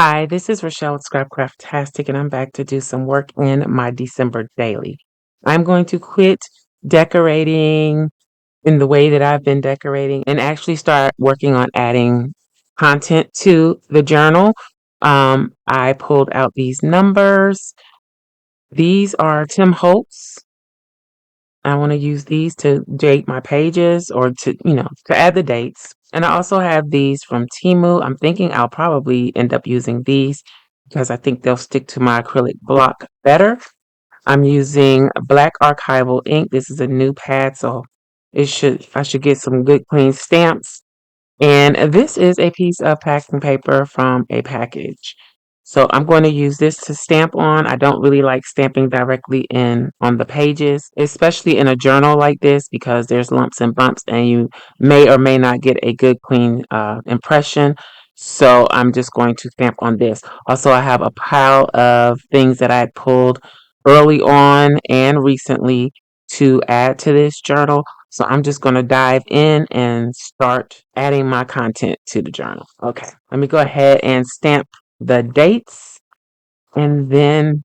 Hi, this is Rachelle with Scrapcraftastic, and I'm back to do some work in my December daily. I'm going to quit decorating in the way that I've been decorating and actually start working on adding content to the journal. I pulled out these numbers. These are Tim Holtz. I want to use these to date my pages or to add the dates. And I also have these from Timu. I'm thinking I'll probably end up using these because I think they'll stick to my acrylic block better. I'm using black archival ink. This is a new pad, so I should get some good clean stamps. And this is a piece of packing paper from a package. So I'm going to use this to stamp on. I don't really like stamping directly in on the pages, especially in a journal like this because there's lumps and bumps and you may or may not get a good clean impression. So I'm just going to stamp on this. Also, I have a pile of things that I had pulled early on and recently to add to this journal. So I'm just going to dive in and start adding my content to the journal. Okay, let me go ahead and stamp the dates and then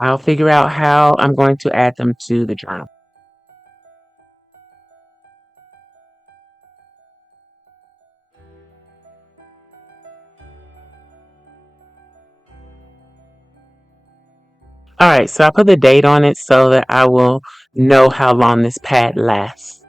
I'll figure out how I'm going to add them to the journal. All right, so I put the date on it so that I will know how long this pad lasts.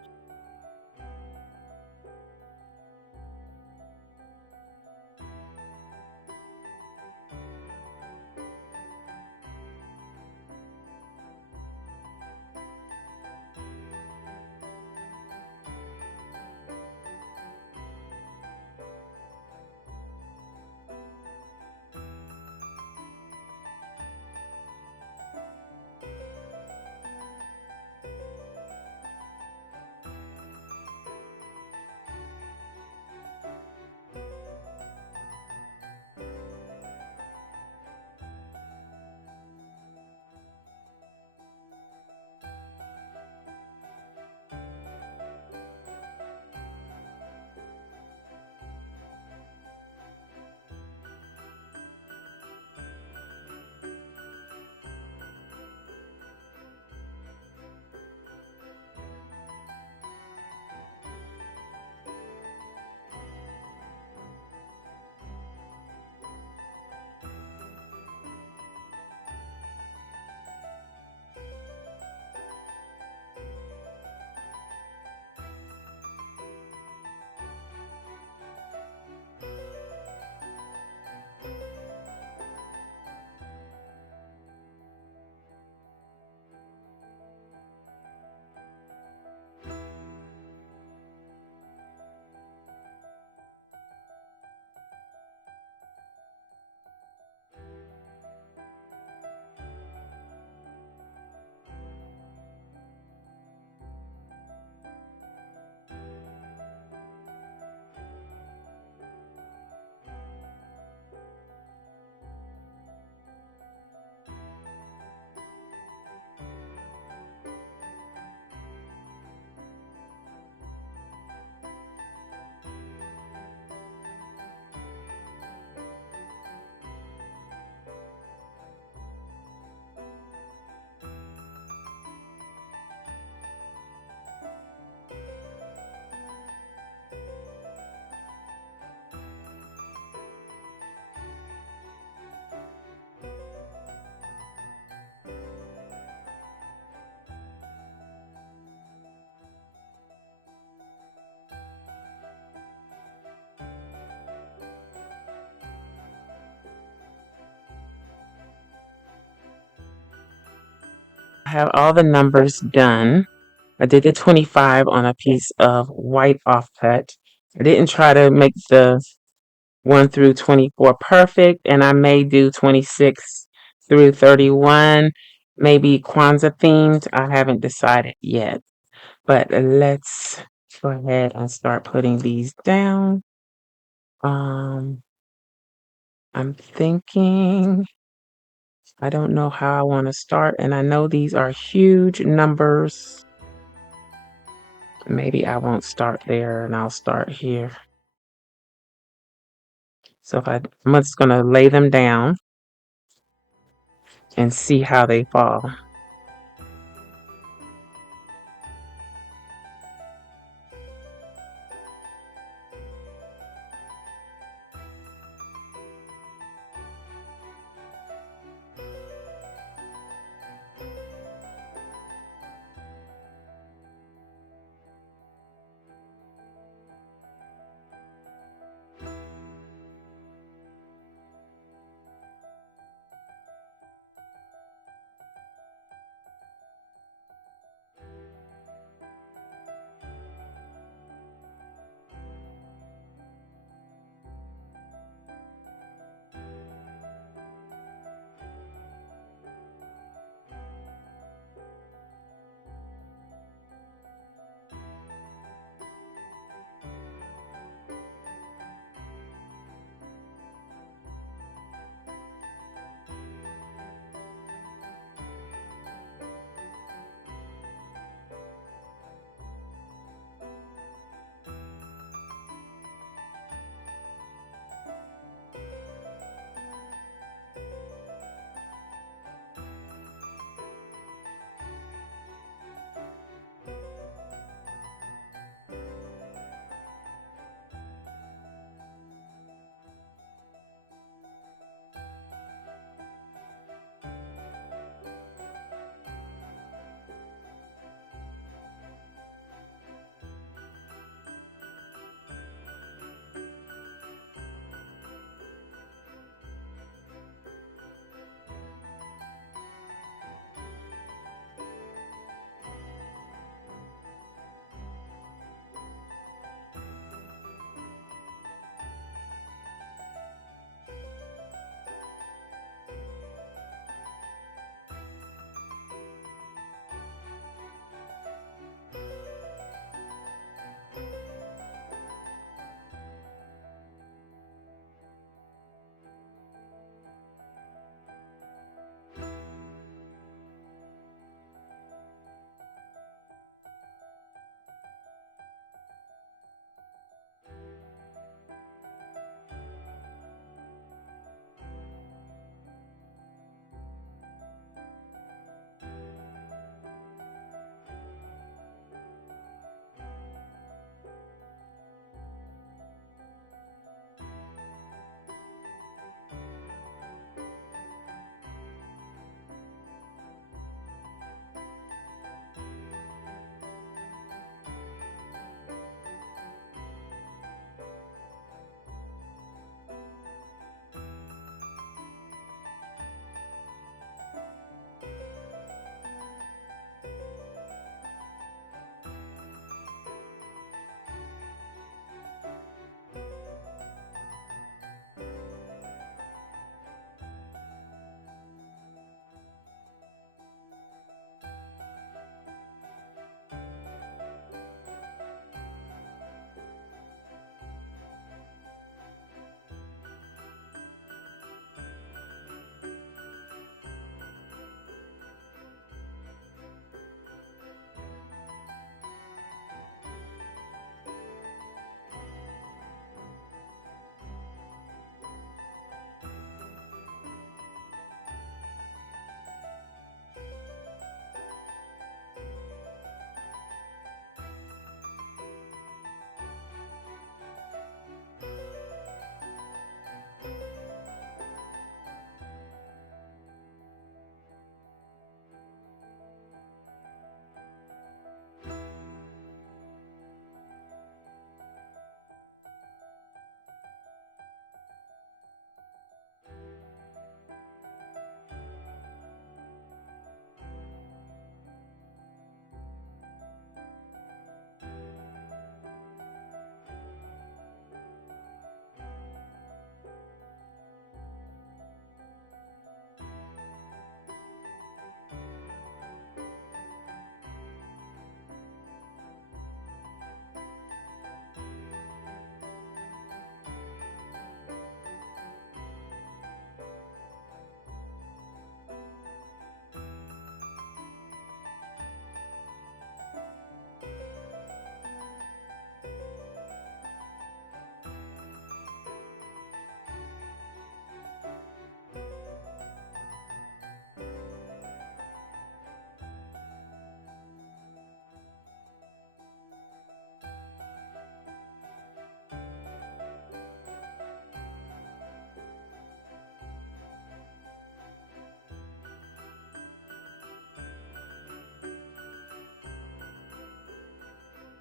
I have all the numbers done. I did the 25 on a piece of white offcut. I didn't try to make the 1 through 24 perfect, and I may do 26 through 31, maybe Kwanzaa themed. I haven't decided yet, but let's go ahead and start putting these down. Um, I'm thinking, I don't know how I want to start, and I know these are huge numbers. Maybe I won't start there and I'll start here. So I'm just gonna lay them down and see how they fall.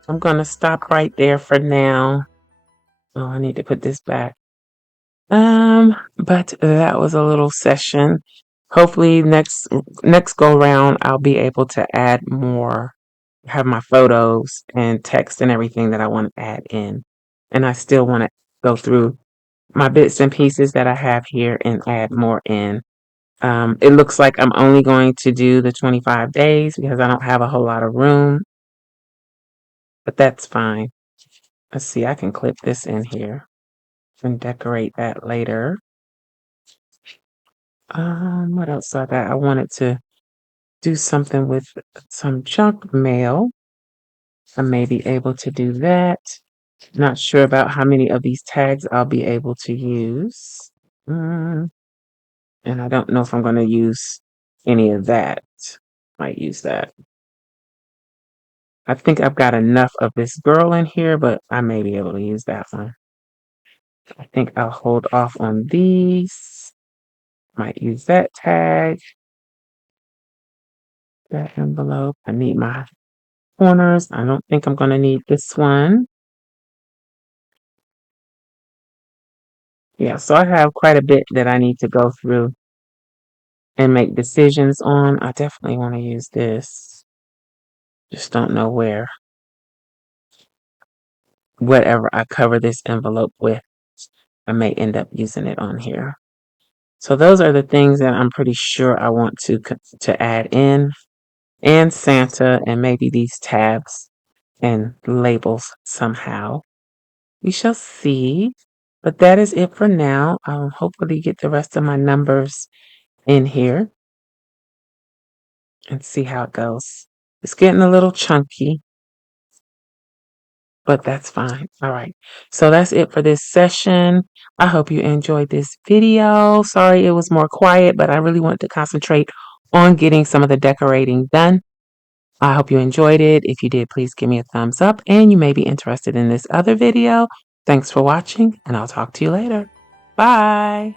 I'm gonna stop right there for now. Oh, I need to put this back. But that was a little session. Hopefully next go round I'll be able to add more, have my photos and text and everything that I want to add in. And I still want to go through my bits and pieces that I have here and add more in. It looks like I'm only going to do the 25 days because I don't have a whole lot of room, but that's fine. Let's see, I can clip this in here and decorate that later. What else I got? I wanted to do something with some junk mail. I may be able to do that. Not sure about how many of these tags I'll be able to use. And I don't know if I'm going to use any of that. Might use that. I think I've got enough of this girl in here, but I may be able to use that one. I think I'll hold off on these. Might use that tag, that envelope. I need my corners. I don't think I'm going to need this one. Yeah, so I have quite a bit that I need to go through and make decisions on. I definitely want to use this. Just don't know where. Whatever I cover this envelope with, I may end up using it on here. So those are the things that I'm pretty sure I want to add in, and Santa, and maybe these tabs and labels somehow. We shall see. But that is it for now. I'll hopefully get the rest of my numbers in here and see how it goes. It's getting a little chunky, but that's fine. All right. So that's it for this session. I hope you enjoyed this video. Sorry it was more quiet, but I really wanted to concentrate on getting some of the decorating done. I hope you enjoyed it. If you did, please give me a thumbs up, and you may be interested in this other video. Thanks for watching, and I'll talk to you later. Bye.